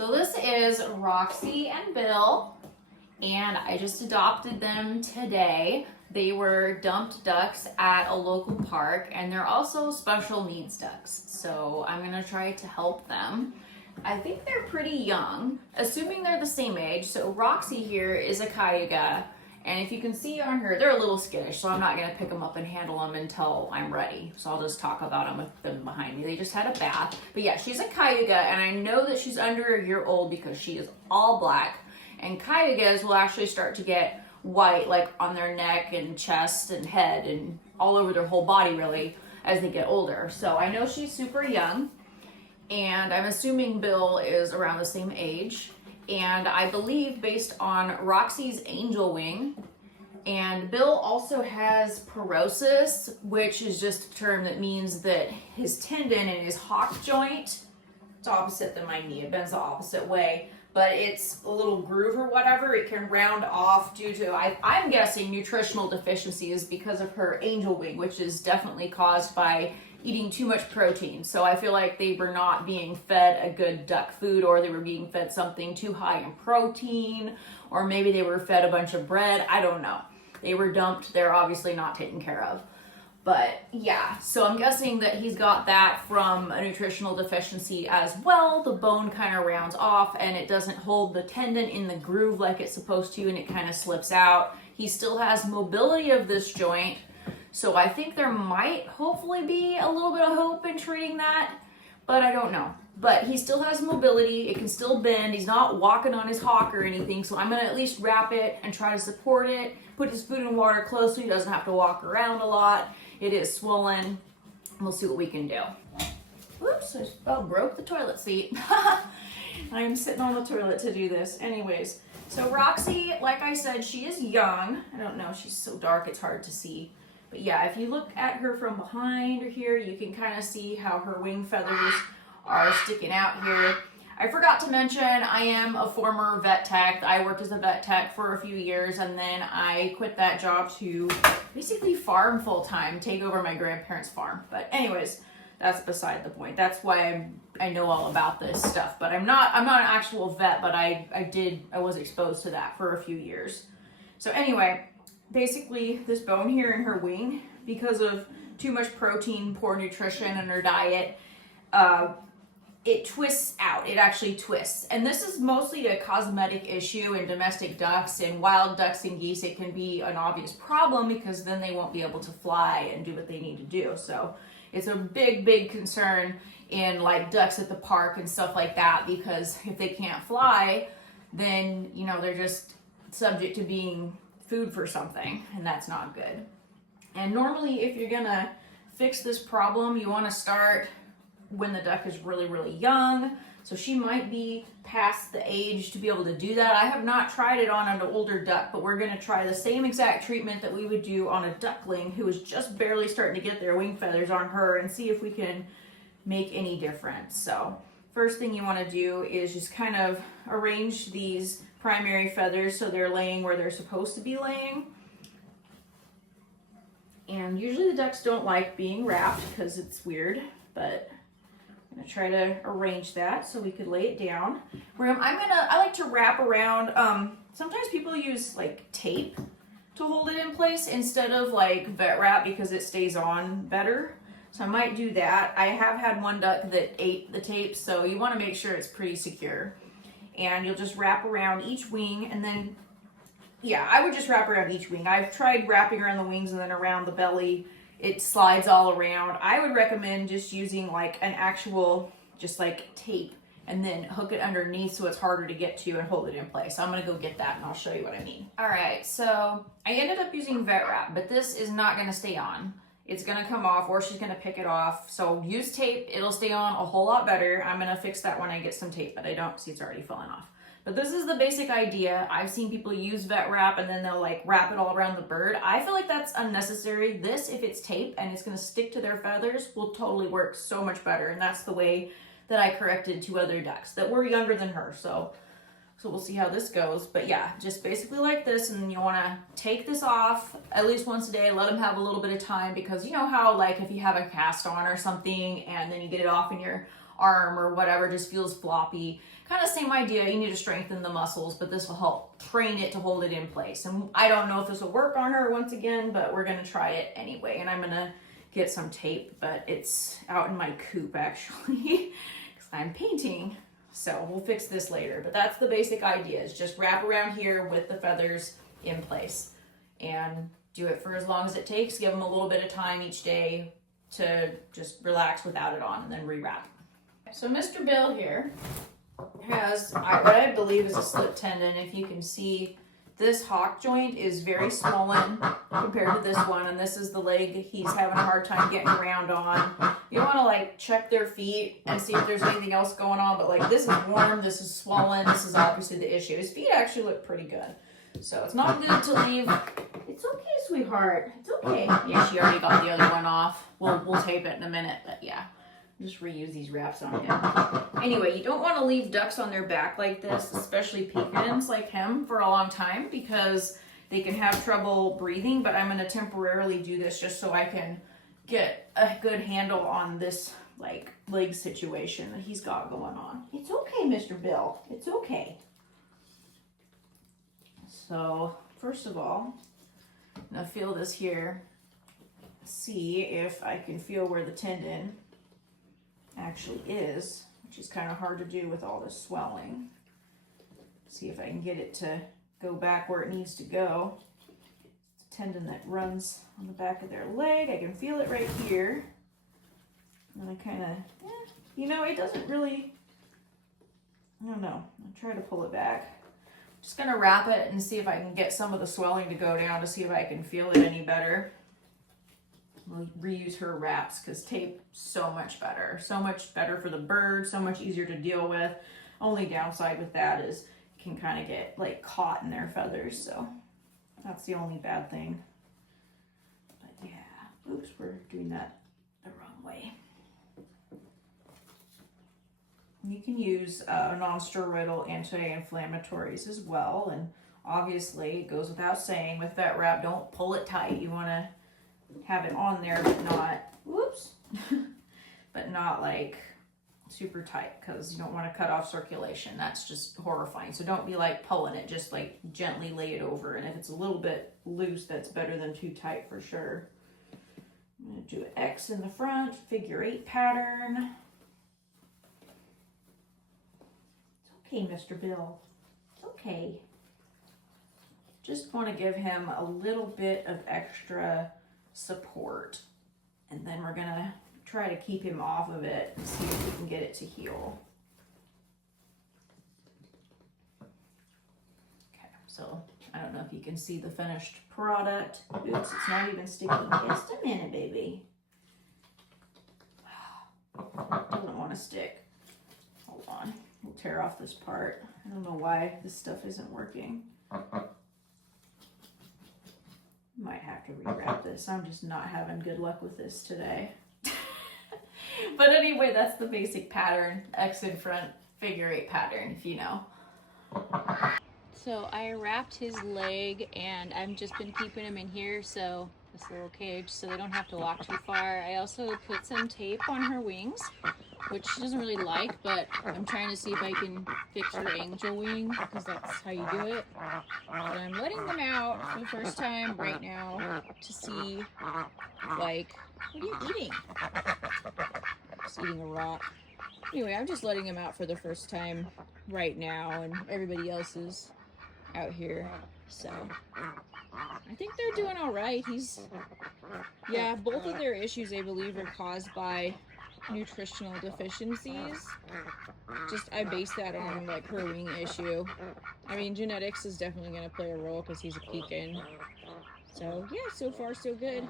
So this is Roxy and Bill, and I just adopted them today. They were dumped ducks at a local park, and they're also special needs ducks. So I'm gonna try to help them. I think they're pretty young, assuming they're the same age. So Roxy here is a Cayuga, and if you can see on her, they're a little skittish, so I'm not gonna pick them up and handle them until I'm ready. So I'll just talk about them with them behind me. They just had a bath. But yeah, she's a Cayuga, and I know that she's under a year old because she is all black. And Cayugas will actually start to get white, like on their neck and chest and head and all over their whole body really as they get older. So I know she's super young, and I'm assuming Bill is around the same age. And I believe based on Roxy's angel wing, and Bill also has perosis, which is just a term that means that his tendon in his hock joint, it's opposite than my knee, it bends the opposite way, but it's a little groove or whatever, it can round off due to, I'm guessing, nutritional deficiencies because of her angel wing, which is definitely caused by eating too much protein. So I feel like they were not being fed a good duck food, or they were being fed something too high in protein, or maybe they were fed a bunch of bread. I don't know. They were dumped. They're obviously not taken care of. But yeah, so I'm guessing that he's got that from a nutritional deficiency as well. The bone kind of rounds off and it doesn't hold the tendon in the groove like it's supposed to, and it kind of slips out. He still has mobility of this joint, so I think there might hopefully be a little bit of hope in treating that, but I don't know. But he still has mobility, it can still bend, he's not walking on his hock or anything, so I'm gonna at least wrap it and try to support it, put his food and water close so he doesn't have to walk around a lot. It is swollen. We'll see what we can do. Whoops, I about broke the toilet seat. I'm sitting on the toilet to do this. Anyways, so Roxy, like I said, she is young. I don't know, she's so dark it's hard to see. But yeah, if you look at her from behind or here, you can kind of see how her wing feathers are sticking out here. I forgot to mention, I am a former vet tech. I worked as a vet tech for a few years, and then I quit that job to basically farm full time, take over my grandparents' farm. But anyways, that's beside the point. That's why I know all about this stuff. But I'm not an actual vet, but I was exposed to that for a few years. So anyway, basically this bone here in her wing, because of too much protein, poor nutrition in her diet, it twists out. It actually twists. And this is mostly a cosmetic issue in domestic ducks. In wild ducks and geese, it can be an obvious problem because then they won't be able to fly and do what they need to do. So it's a big concern in like ducks at the park and stuff like that, because if they can't fly, then, you know, they're just subject to being food for something, and that's not good. And normally if you're gonna fix this problem, you want to start when the duck is really young. So she might be past the age to be able to do that. I have not tried it on an older duck, but we're going to try the same exact treatment that we would do on a duckling who is just barely starting to get their wing feathers on her, and see if we can make any difference. So first thing you want to do is just kind of arrange these primary feathers so they're laying where they're supposed to be laying. And usually the ducks don't like being wrapped because it's weird, but I'm gonna try to arrange that so we could lay it down. I like to wrap around, sometimes people use like tape to hold it in place instead of like vet wrap because it stays on better. So I might do that. I have had one duck that ate the tape, so you wanna make sure it's pretty secure. And you'll just wrap around each wing, and then, yeah, I would just wrap around each wing. I've tried wrapping around the wings and then around the belly. It slides all around. I would recommend just using like an actual, just like tape, and then hook it underneath so it's harder to get to and hold it in place. So I'm gonna go get that and I'll show you what I mean. All right, so I ended up using vet wrap, but this is not gonna stay on. It's gonna come off, or she's gonna pick it off. So use tape, it'll stay on a whole lot better. I'm gonna fix that when I get some tape, but I don't see it's already falling off. But this is the basic idea. I've seen people use vet wrap and then they'll like wrap it all around the bird. I feel like that's unnecessary. This, if it's tape and it's gonna stick to their feathers, will totally work so much better. And that's the way that I corrected 2 other ducks that were younger than her. So we'll see how this goes. But yeah, just basically like this, and you wanna take this off at least once a day, let them have a little bit of time, because you know how like if you have a cast on or something and then you get it off and you're arm or whatever just feels floppy. Kind of same idea, you need to strengthen the muscles, but this will help train it to hold it in place. And I don't know if this will work on her once again, but we're gonna try it anyway. And I'm gonna get some tape, but it's out in my coop actually, because I'm painting. So we'll fix this later, but that's the basic idea, is just wrap around here with the feathers in place and do it for as long as it takes. Give them a little bit of time each day to just relax without it on and then rewrap. So Mr. Bill here has what I believe is a slip tendon. If you can see, this hock joint is very swollen compared to this one, and this is the leg he's having a hard time getting around on. You want to like check their feet and see if there's anything else going on, but like this is warm, this is swollen, this is obviously the issue. His feet actually look pretty good. So it's not good to leave. It's okay, sweetheart. It's okay. Yeah, she already got the other one off. We'll tape it in a minute, but yeah. Just reuse these wraps on him. Anyway, you don't want to leave ducks on their back like this, especially pekins like him, for a long time because they can have trouble breathing, but I'm going to temporarily do this just so I can get a good handle on this like leg situation that he's got going on. It's okay, Mr. Bill. It's okay. So, first of all, I'm going to feel this here. See if I can feel where the tendon actually is, which is kind of hard to do with all this swelling. See if I can get it to go back where it needs to go. It's a tendon that runs on the back of their leg. I can feel it right here. And I kind of, you know, it doesn't really, I don't know. I'll try to pull it back. Just gonna wrap it and see if I can get some of the swelling to go down to see if I can feel it any better. We'll reuse her wraps because tape so much better for the bird, so much easier to deal with. Only downside with that is it can kind of get like caught in their feathers, so that's the only bad thing. But yeah, oops, we're doing that the wrong way. You can use non-steroidal anti-inflammatories as well, and obviously it goes without saying with vet wrap, don't pull it tight. You want to have it on there, but not, whoops, but not like super tight, because you don't want to cut off circulation. That's just horrifying. So don't be like pulling it, just like gently lay it over. And if it's a little bit loose, that's better than too tight for sure. I'm going to do an X in the front, figure 8 pattern. It's okay, Mr. Bill. It's okay. Just want to give him a little bit of extra support, and then we're gonna try to keep him off of it and see if we can get it to heal. Okay, so I don't know if you can see the finished product. Oops, it's not even sticking. Just a minute, baby. Doesn't want to stick. Hold on, we'll tear off this part. I don't know why this stuff isn't working. Might have to rewrap this. I'm just not having good luck with this today. But anyway, that's the basic pattern. X in front, figure 8 pattern, if you know. So I wrapped his leg, and I've just been keeping him in here, so this little cage, so they don't have to walk too far. I also put some tape on her wings, which she doesn't really like, but I'm trying to see if I can fix her angel wing, because that's how you do it. But I'm letting them out for the first time right now to see, like, what are you eating? Just eating a rock. Anyway, I'm just letting him out for the first time right now, and everybody else is out here, so I think they're doing all right. Yeah, both of their issues, I believe, are caused by nutritional deficiencies. I base that on like her wing issue. I mean, genetics is definitely going to play a role because he's a pekin. So yeah, so far so good.